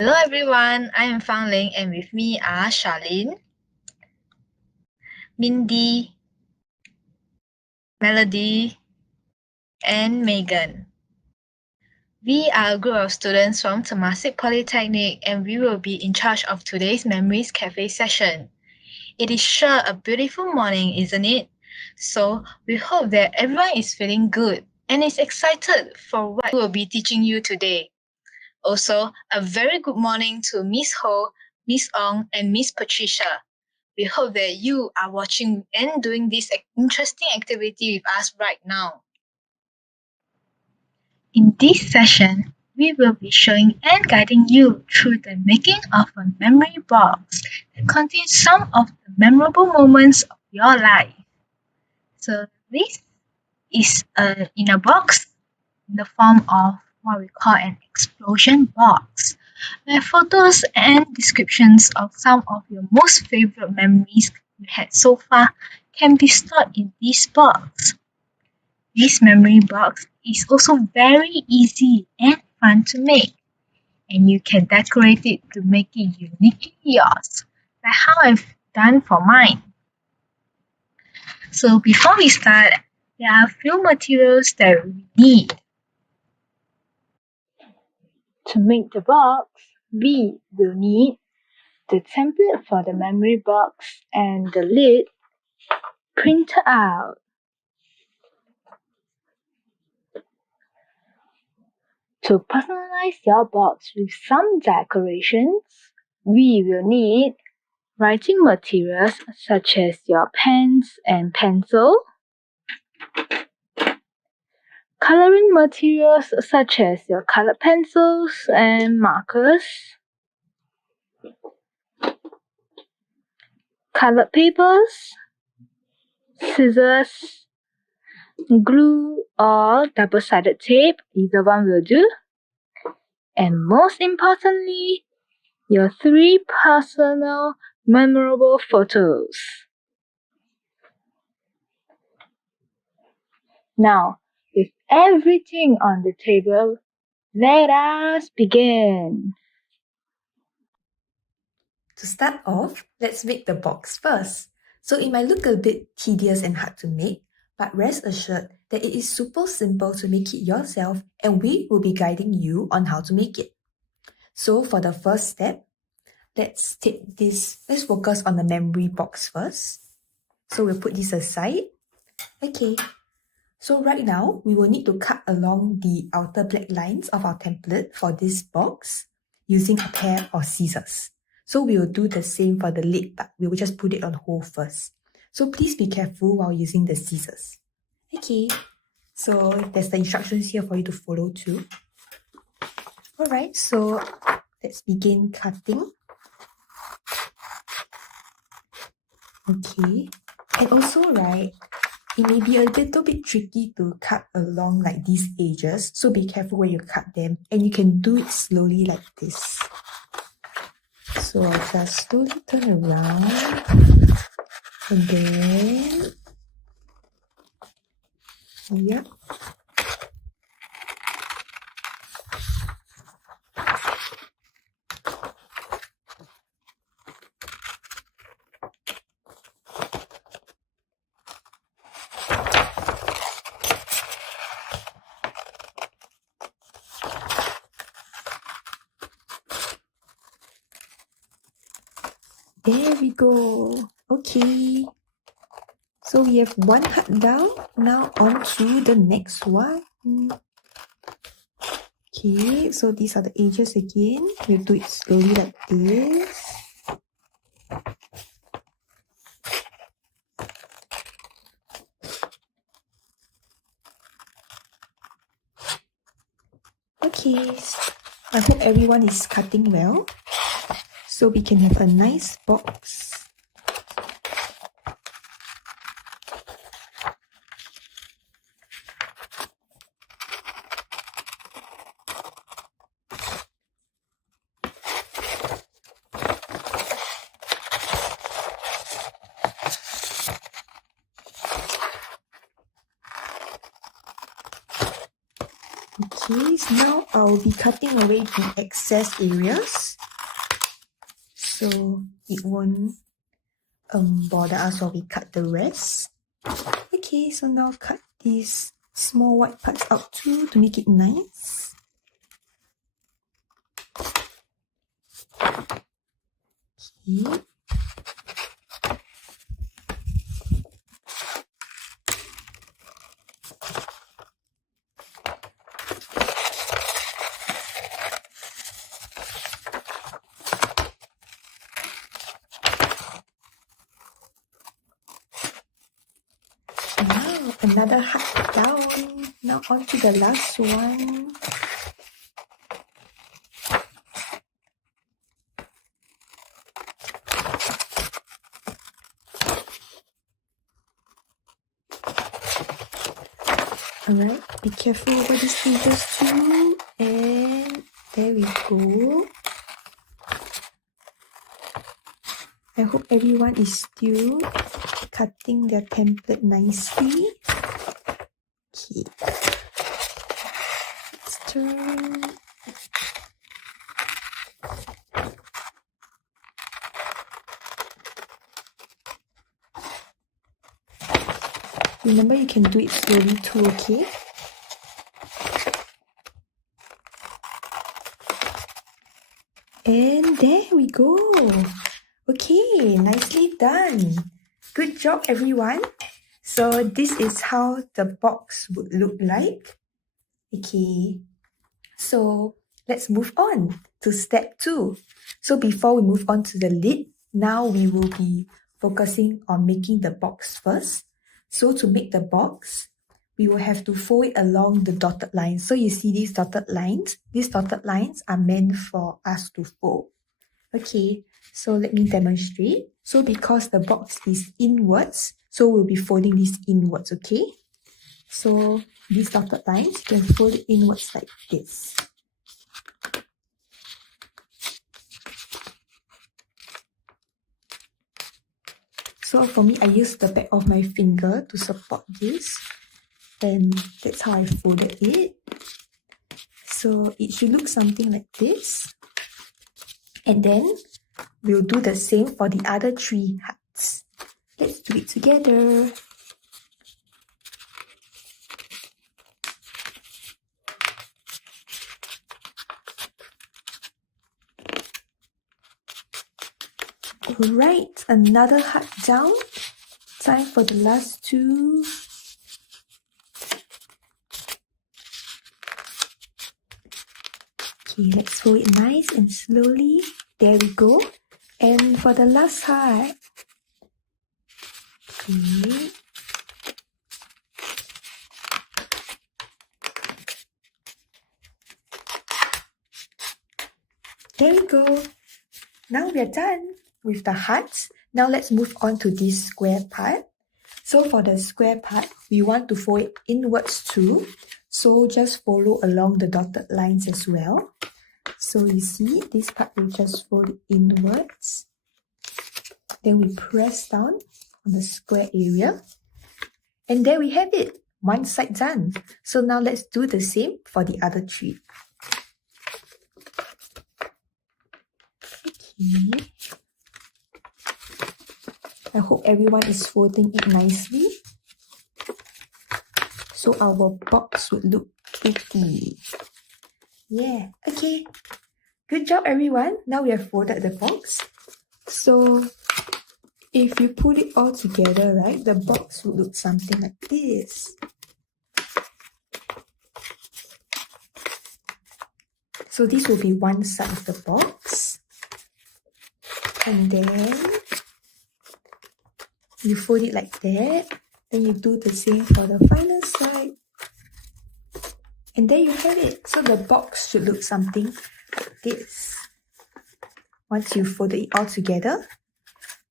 Hello everyone, I am Fang Ling and with me are Charlene, Mindy, Melody, and Megan. We are a group of students from Temasek Polytechnic and we will be in charge of today's Memories Cafe session. It is sure a beautiful morning, isn't it? So we hope that everyone is feeling good and is excited for what we will be teaching you today. Also, a very good morning to Miss Ho, Miss Ong, and Miss Patricia. We hope that you are watching and doing this interesting activity with us right now. In this session, we will be showing and guiding you through the making of a memory box that contains some of the memorable moments of your life. So this is in a box in the form of what we call an explosion box, where photos and descriptions of some of your most favorite memories you had so far can be stored in this box. This memory box is also very easy and fun to make, and you can decorate it to make it uniquely yours, like how I've done for mine. So before we start, there are a few materials that we need. To make the box, we will need the template for the memory box and the lid printed out. To personalize your box with some decorations, we will need writing materials such as your pens and pencil, coloring materials such as your colored pencils and markers, colored papers, scissors, glue or double-sided tape, either one will do. And most importantly, your 3 personal memorable photos. Now, with everything on the table, let us begin. To start off, let's make the box first. So it might look a bit tedious and hard to make, but rest assured that it is super simple to make it yourself and we will be guiding you on how to make it. So for the first step, let's focus on the memory box first. So we'll put this aside. Okay, so right now we will need to cut along the outer black lines of our template for this box using a pair of scissors. So we will do the same for the lid, but we will just put it on hold first. So please be careful while using the scissors. Okay, so there's the instructions here for you to follow too. Alright, so let's begin cutting. Okay, and also right, it may be a little bit tricky to cut along like these edges, so be careful when you cut them, and you can do it slowly like this. So I'll just slowly turn around, and then, yeah. There we go. Okay. So we have one cut down. Now on to the next one. Okay, so these are the edges again. We'll do it slowly like this. Okay, I hope everyone is cutting well, so we can have a nice box. Okay, so now I'll be cutting away the excess areas, so it won't bother us while we cut the rest. Okay, so now cut these small white parts out too to make it nice. Okay. Wow, another heart down. Now on to the last one. Alright, be careful over the stages too. And there we go. I hope everyone is still cutting their template nicely. Okay. Let's turn. Remember, you can do it slowly too, okay? And there we go. Okay, nicely done. Good job, everyone. So this is how the box would look like. Okay, so let's move on to step 2. So before we move on to the lid, now we will be focusing on making the box first. So to make the box, we will have to fold it along the dotted lines. So you see these dotted lines? These dotted lines are meant for us to fold. Okay, so let me demonstrate. So because the box is inwards, so we'll be folding this inwards, okay? So these dotted lines, you can fold it inwards like this. So for me, I use the back of my finger to support this. And that's how I folded it. So it should look something like this. And then we'll do the same for the other 3 hearts. Let's do it together. Alright, another heart down. Time for the last 2. Okay, let's fold it nice and slowly. There we go. And for the last heart, okay. There we go. Now we are done with the hearts. Now let's move on to this square part. So for the square part, we want to fold it inwards too. So just follow along the dotted lines as well. So you see, this part will just fold it inwards. Then we press down on the square area. And there we have it. One side done. So now let's do the same for the other 3. Okay. I hope everyone is folding it nicely. So our box would look pretty. Yeah, okay. Good job, everyone. Now we have folded the box. So if you put it all together, right, the box would look something like this. So this will be one side of the box. And then you fold it like that. Then you do the same for the final side. And there you have it. So the box should look something like this. Once you fold it all together.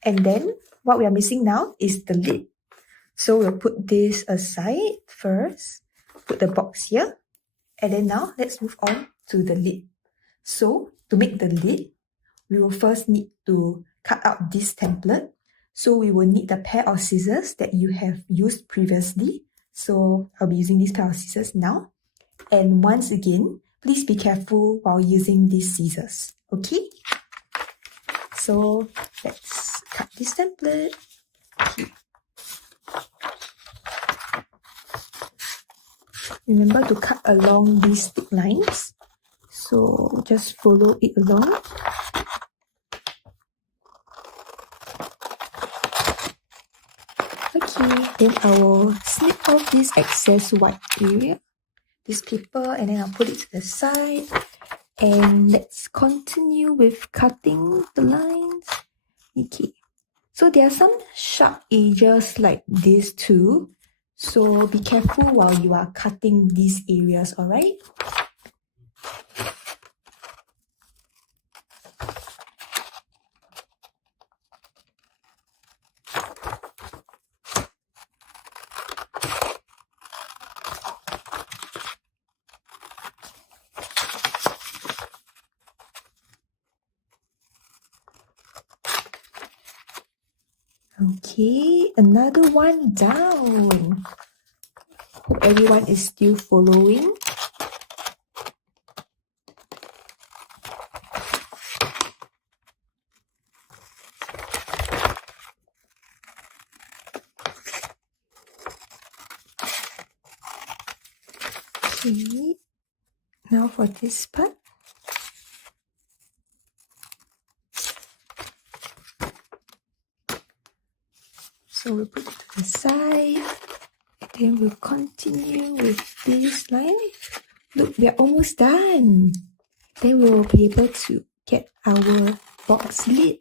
And then what we are missing now is the lid. So we'll put this aside first. Put the box here. And then now let's move on to the lid. So to make the lid, we will first need to cut out this template. So we will need the pair of scissors that you have used previously. So I'll be using this pair of scissors now. And once again, please be careful while using these scissors, okay? So let's cut this template. Okay. Remember to cut along these thick lines. So just follow it along. Okay, then I will snip off this excess white area, this paper, and then I'll put it to the side. And let's continue with cutting the lines. Okay, so there are some sharp edges like this too. So be careful while you are cutting these areas, alright? Okay, another one down. Hope everyone is still following. Okay, now for this part. So we'll put it to the side. And then we'll continue with this line. Look, we're almost done. Then we will be able to get our box lid.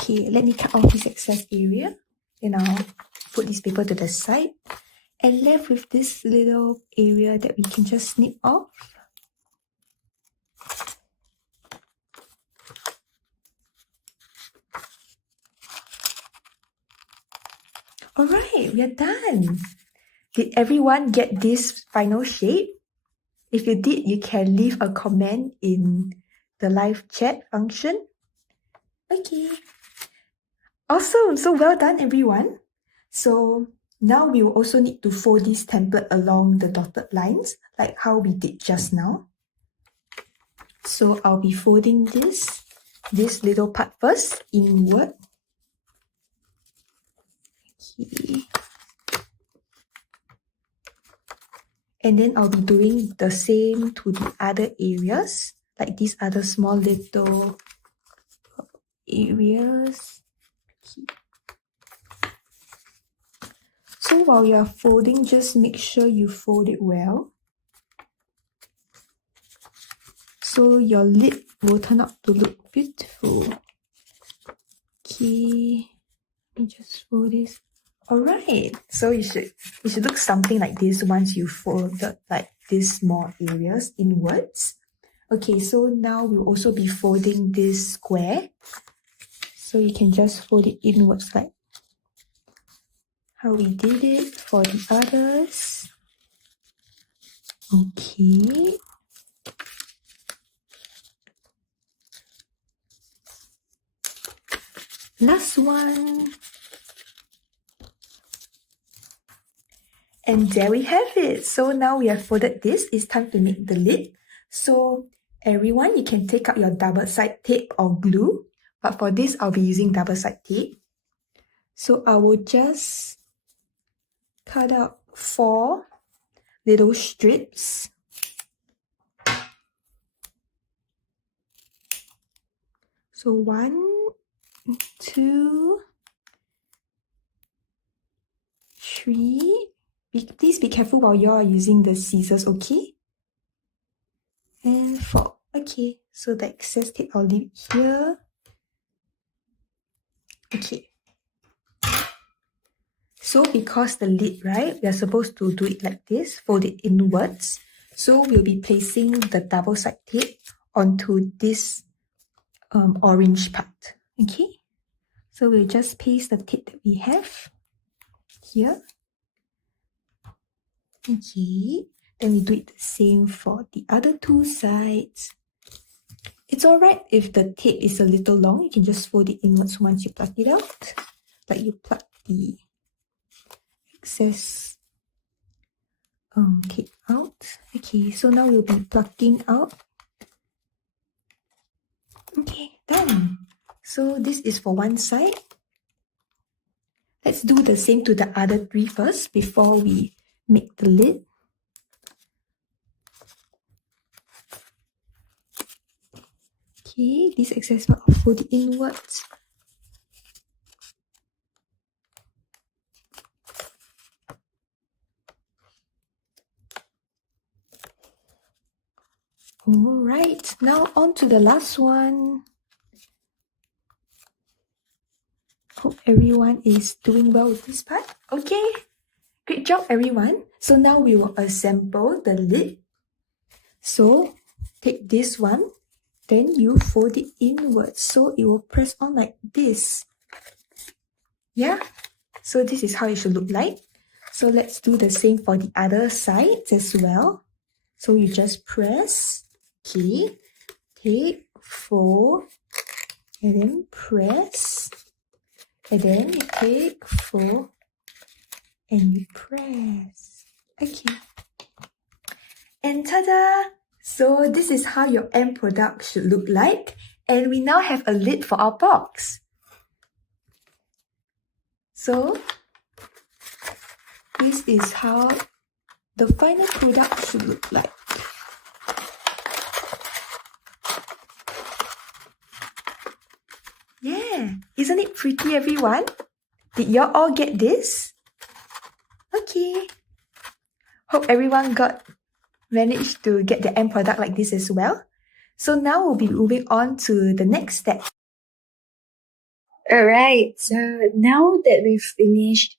Okay, let me cut off this excess area. Then I'll put this paper to the side. And left with this little area that we can just snip off. Alright, we are done. Did everyone get this final shape? If you did, you can leave a comment in the live chat function. Okay. Awesome. So well done, everyone. So now we will also need to fold this template along the dotted lines, like how we did just now. So I'll be folding this little part first, inward. Okay. And then I'll be doing the same to the other areas, like these other small little areas. Okay. So while you are folding, just make sure you fold it well. So your lid will turn out to look beautiful. Okay, let me just fold this. Alright, so you should look something like this once you folded like these small areas inwards. Okay, so now we'll also be folding this square. So you can just fold it inwards like how we did it for the others. Okay. Last one. And there we have it. So now we have folded this. It's time to make the lid. So everyone, you can take out your double side tape or glue. But for this, I'll be using double side tape. So I will just cut out 4 little strips. So 1, 2, 3. Please be careful while you are using the scissors, okay? And 4. Okay, so the excess tape I'll leave it here. Okay. So because the lid, right, we are supposed to do it like this, fold it inwards. So we'll be placing the double side tape onto this orange part. Okay. So we'll just paste the tape that we have here. Okay. Then we do it the same for the other 2 sides. It's alright if the tape is a little long. You can just fold it inwards once you pluck it out. Like you pluck the excess tape out. Okay, so now we'll be plucking out. Okay, done. So this is for one side. Let's do the same to the other three first before we make the lid. Okay, this excess part will fold it inwards. Alright, now on to the last one. Hope everyone is doing well with this part. Okay, great job everyone. So now we will assemble the lid. So take this one, then you fold it inwards so it will press on like this. Yeah, so this is how it should look like. So let's do the same for the other sides as well. So you just press, okay, take, fold, and then press, and then you take, fold, and you press. Okay. And ta-da! So this is how your end product should look like. And we now have a lid for our box. So this is how the final product should look like. Yeah, isn't it pretty everyone? Did y'all all get this? Okay. Hope everyone managed to get the end product like this as well. So now we'll be moving on to the next step. Alright, so now that we've finished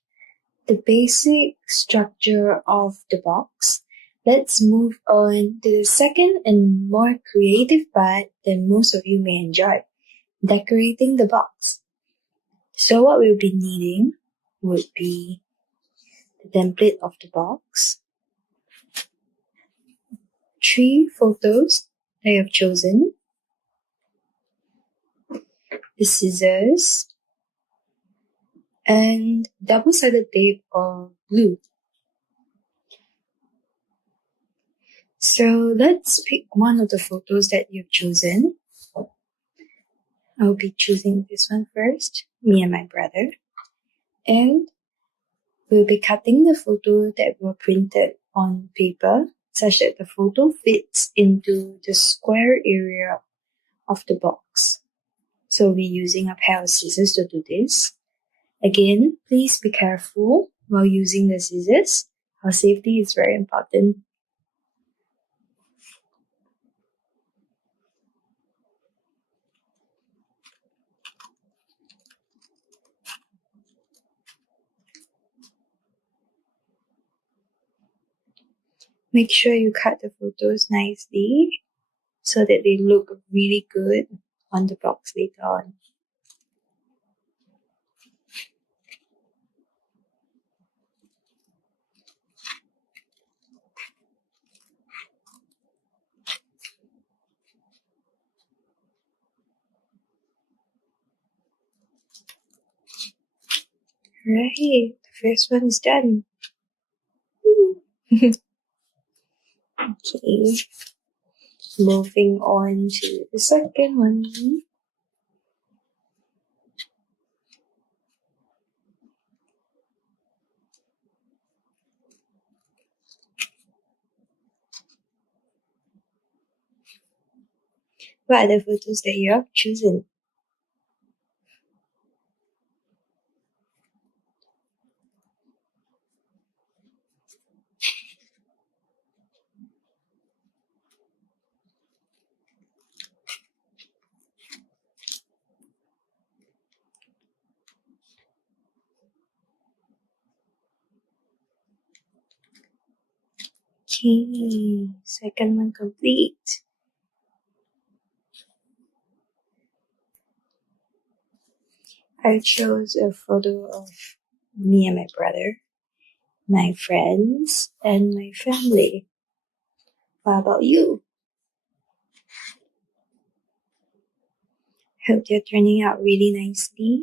the basic structure of the box, let's move on to the second and more creative part that most of you may enjoy, decorating the box. So what we'll be needing would be the template of the box, 3 photos that I have chosen, the scissors, and double-sided tape or glue. So let's pick one of the photos that you've chosen. I'll be choosing this one first, me and my brother. And we'll be cutting the photo that were printed on paper such that the photo fits into the square area of the box. So we'll be using a pair of scissors to do this. Again, please be careful while using the scissors. Our safety is very important. Make sure you cut the photos nicely so that they look really good on the box later on. Right, the first one is done. Okay, moving on to the second one. What are the photos that you have chosen? Okay, second one complete. I chose a photo of me and my brother, my friends, and my family. What about you? Hope they're turning out really nicely.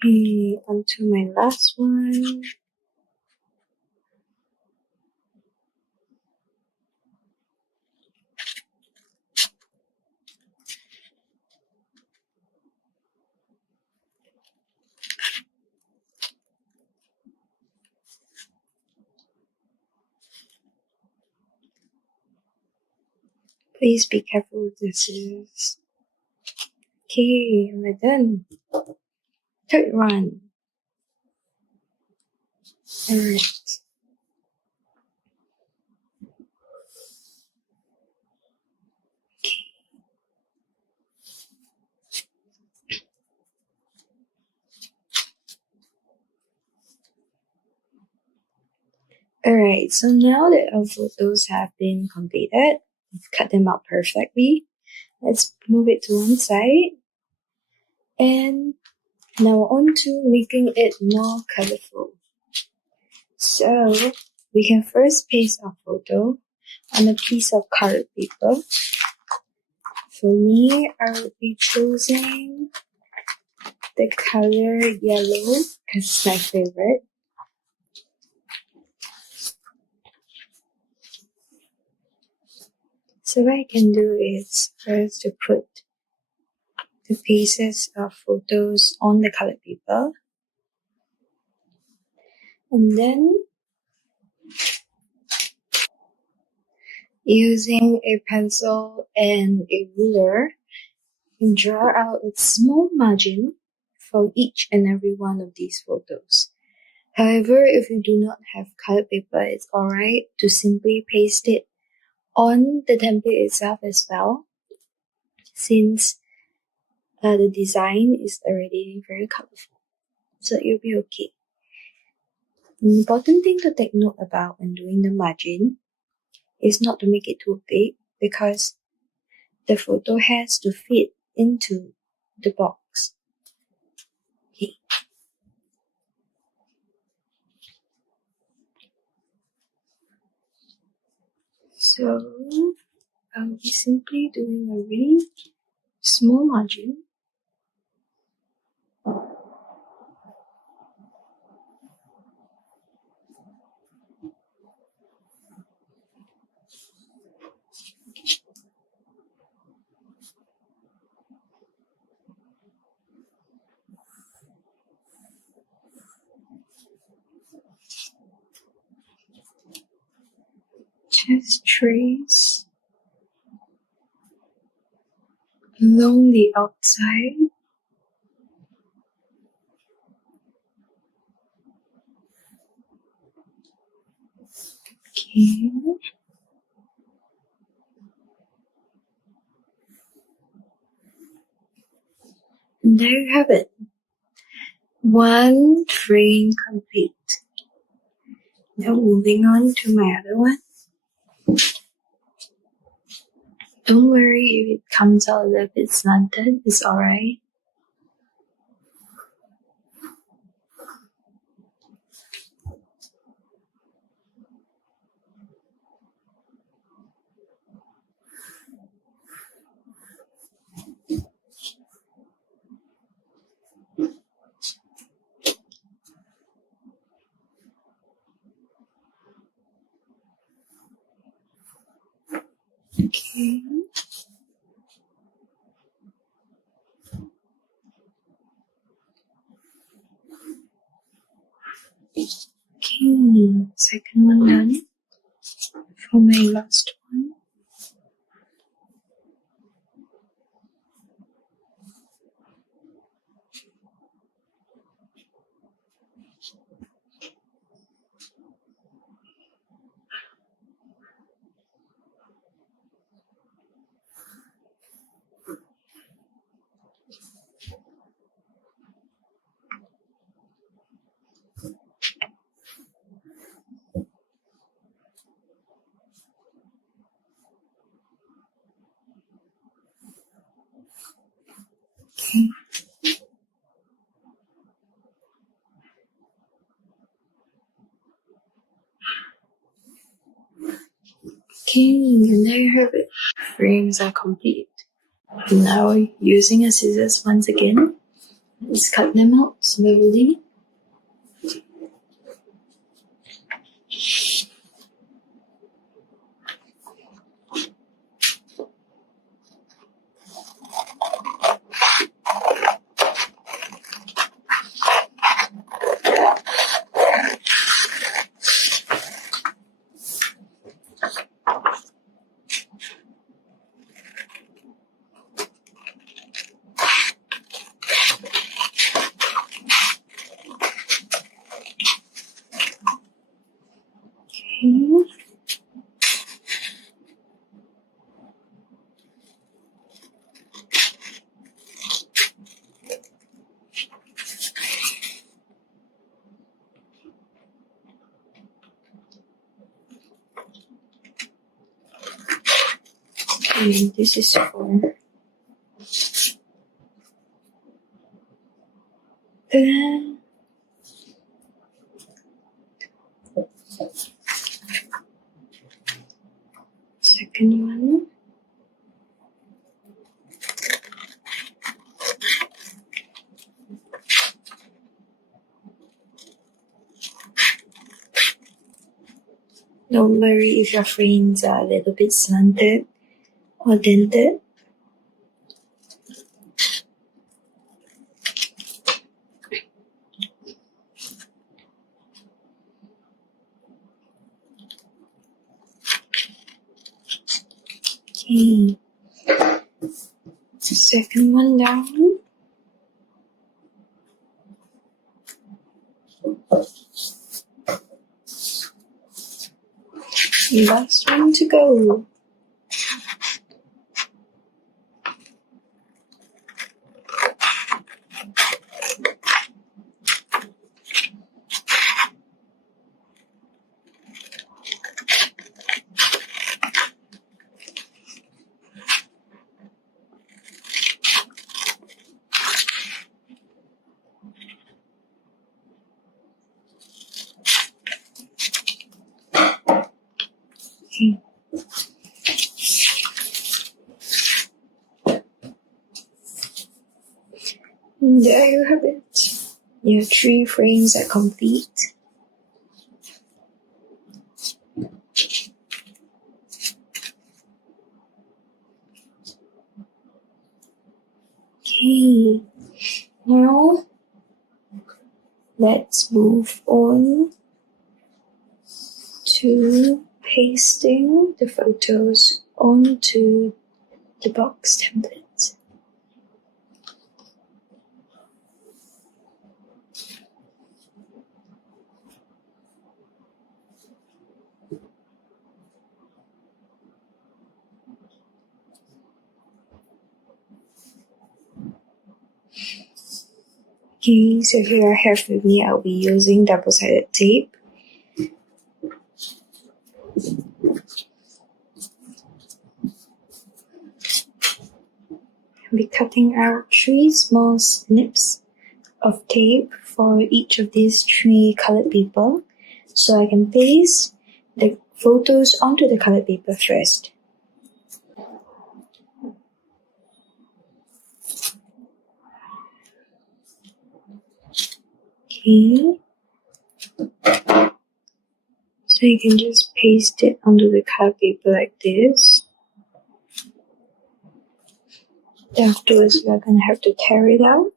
Okay, on to my last one. Please be careful with the scissors. Okay, we're done. Third one. Alright. Alright, so now that our photos have been completed, we've cut them out perfectly. Let's move it to one side. And now on to making it more colorful. So we can first paste our photo on a piece of colored paper. For me, I will be choosing the color yellow because it's my favorite. So what I can do is first to put the pieces of photos on the colored paper, and then using a pencil and a ruler, and draw out a small margin for each and every one of these photos. However, if you do not have colored paper, it's alright to simply paste it on the template itself as well, since the design is already very colorful. So you'll be okay. An important thing to take note about when doing the margin is not to make it too big, because the photo has to fit into the box. Okay. So I'll be simply doing a really small margin. Just trace along the outside. Okay. And there you have it. One frame complete. Now moving on to my other one. Don't worry if it comes out a little bit slanted, it's alright. Okay. Okay, second one done. For my last one. Okay. Okay, and there you have it. Frames are complete. Now using a scissors once again, let's cut them out slowly. Okay. Okay, this is for the second one. Don't worry if your frames are a little bit slanted or dented. Okay, the second one down. Last one to go. Okay. And there you have it. Your 3 frames are complete. Okay, now let's move on to pasting the photos onto the box template. Okay, so here I have with me, I'll be using double-sided tape. I'll be cutting out 3 small snips of tape for each of these 3 colored paper, so I can paste the photos onto the colored paper first. Okay, so you can just paste it onto the colored paper like this. Afterwards, we are going to have to tear it out.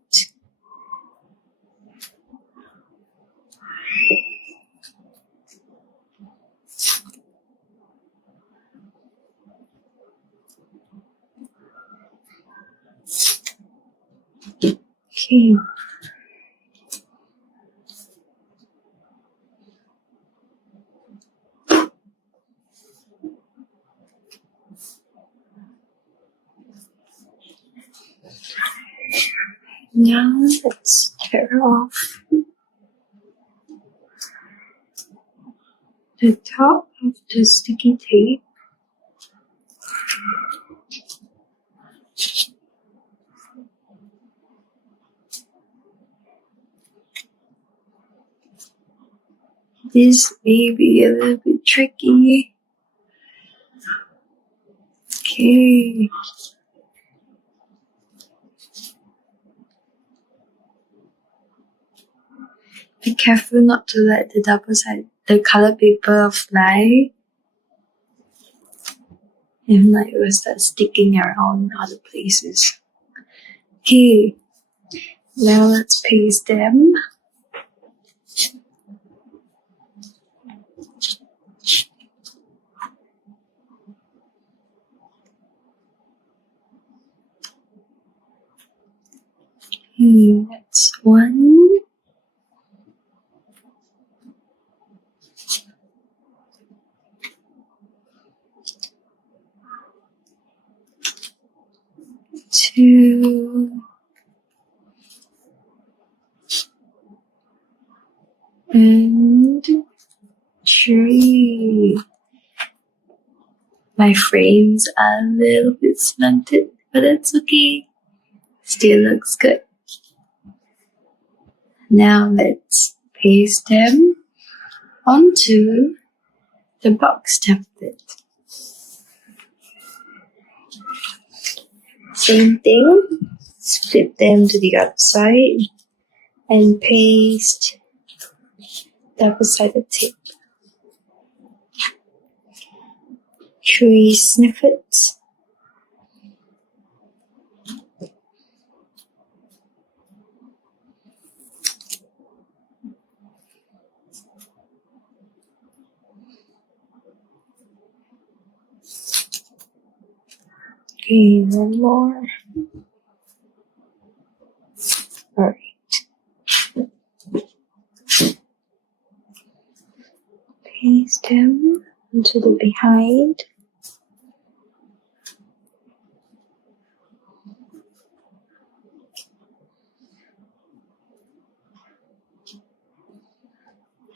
Okay. Now let's tear off the top of the sticky tape. This may be a little bit tricky. Okay. Be careful not to let the color paper fly. And it will start sticking around other places. Okay. Now let's paste them. That's one. 2, and 3. My frames are a little bit slanted, but that's okay. Still looks good. Now let's paste them onto the box template. Same thing, flip them to the other side and paste double-sided tape. 3 snippets. Okay, one more. Alright. Paste them into the behind.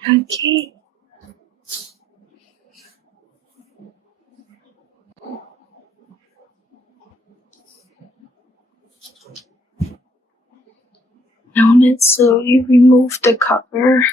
Okay. Now let's slowly remove the cover.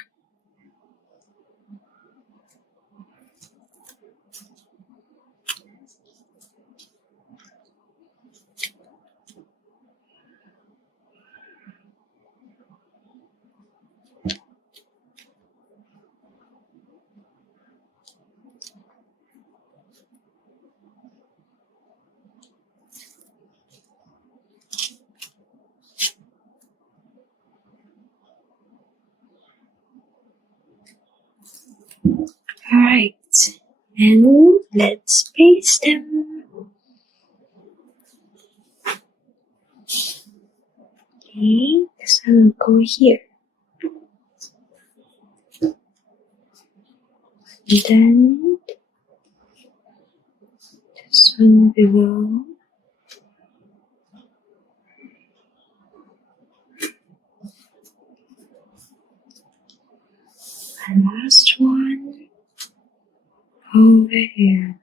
Alright, and let's paste them. Okay, this one will go here. And then this one below. And last one over here.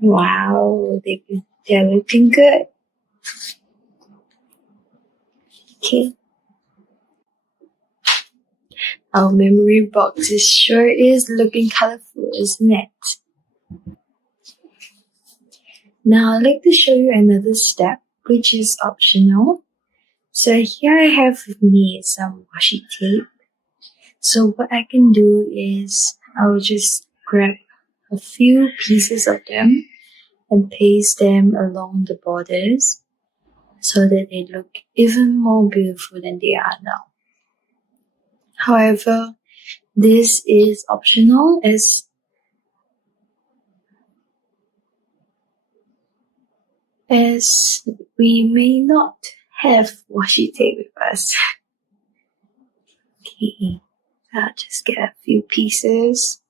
Wow, they're looking good. Okay. Our memory box sure is looking colorful, isn't it? Now I'd like to show you another step, which is optional. So here I have with me some washi tape. So what I can do is I'll just grab a few pieces of them and paste them along the borders so that they look even more beautiful than they are now. However, this is optional as we may not have washi tape with us. Okay, I'll just get a few pieces.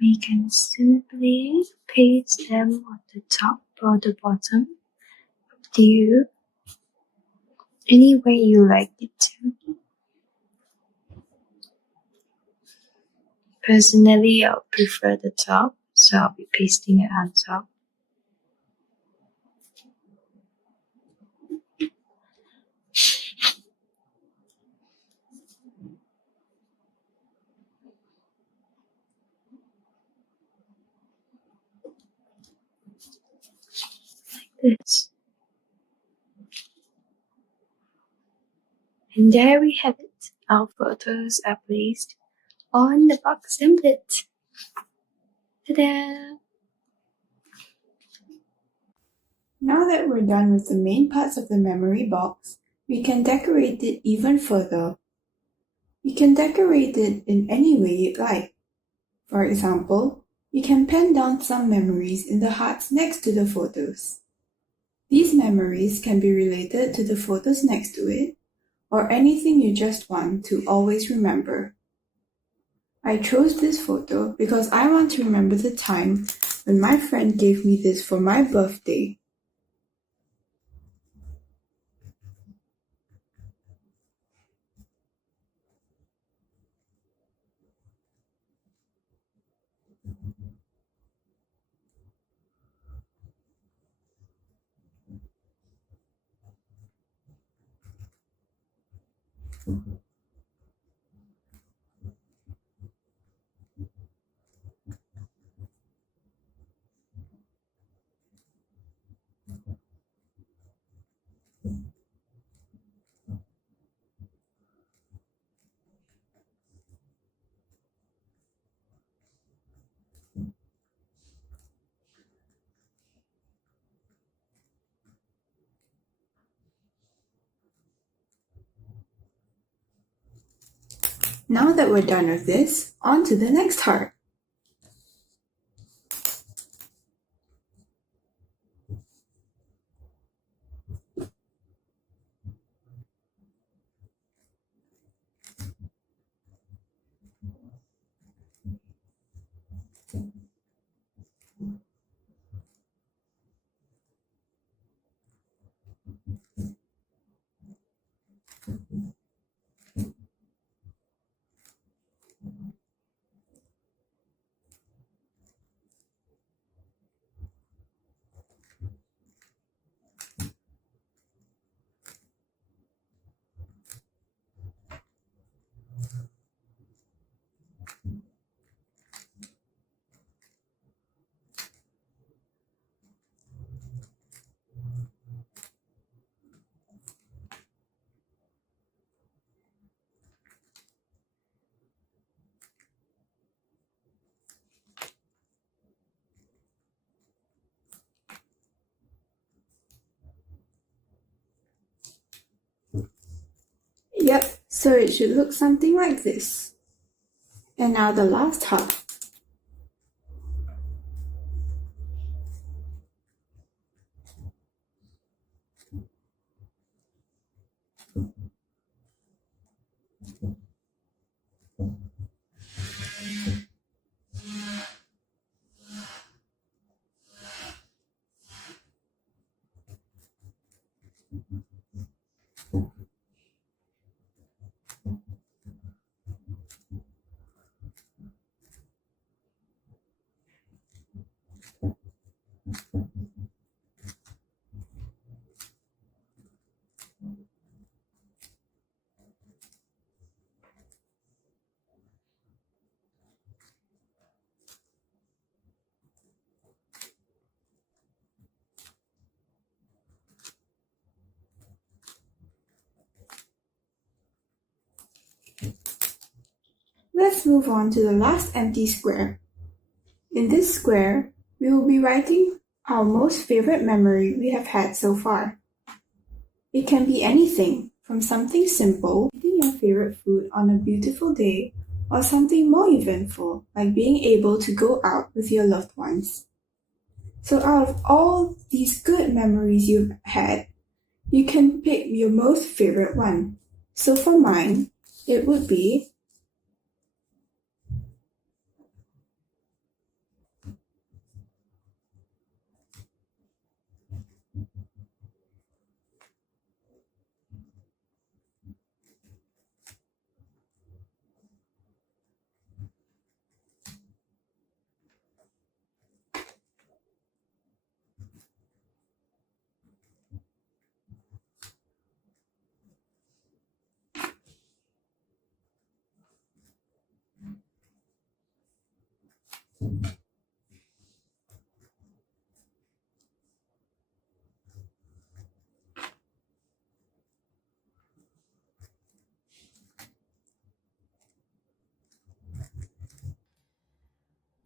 We can simply paste them on the top or the bottom, up to you, any way you like it to. Personally, I prefer the top, so I'll be pasting it on top. Like this. And there we have it. Our photos are placed on the box template. Ta-da! Now that we're done with the main parts of the memory box, we can decorate it even further. You can decorate it in any way you'd like. For example, you can pen down some memories in the hearts next to the photos. These memories can be related to the photos next to it, or anything you just want to always remember. I chose this photo because I want to remember the time when my friend gave me this for my birthday. Now that we're done with this, on to the next heart. Yep, so it should look something like this. And now the last heart. Let's move on to the last empty square. In this square, we will be writing our most favorite memory we have had so far. It can be anything, from something simple, eating your favorite food on a beautiful day, or something more eventful, like being able to go out with your loved ones. So out of all these good memories you've had, you can pick your most favorite one. So for mine, it would be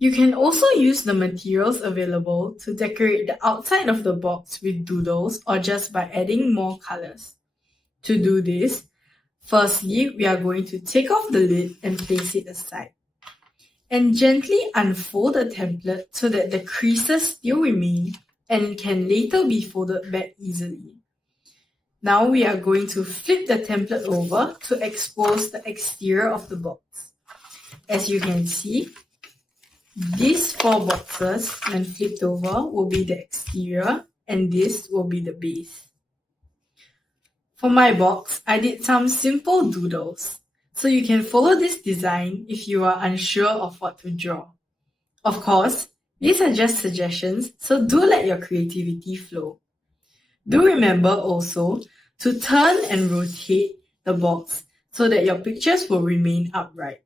You can also use the materials available to decorate the outside of the box with doodles or just by adding more colors. To do this, firstly, we are going to take off the lid and place it aside. And gently unfold the template so that the creases still remain and can later be folded back easily. Now we are going to flip the template over to expose the exterior of the box. As you can see, these 4 boxes, when flipped over, will be the exterior and this will be the base. For my box, I did some simple doodles, so you can follow this design if you are unsure of what to draw. Of course, these are just suggestions, so do let your creativity flow. Do remember also to turn and rotate the box so that your pictures will remain upright.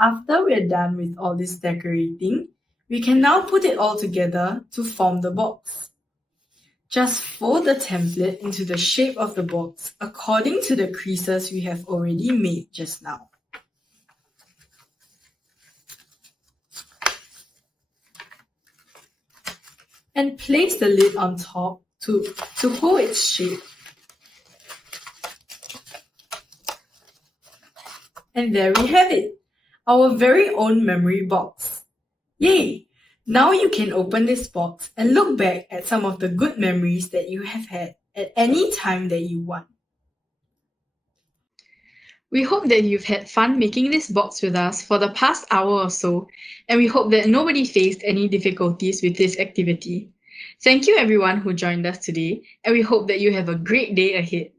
After we're done with all this decorating, we can now put it all together to form the box. Just fold the template into the shape of the box according to the creases we have already made just now. And place the lid on top to hold its shape. And there we have it, our very own memory box. Yay! Now you can open this box and look back at some of the good memories that you have had at any time that you want. We hope that you've had fun making this box with us for the past hour or so, and we hope that nobody faced any difficulties with this activity. Thank you everyone who joined us today, and we hope that you have a great day ahead.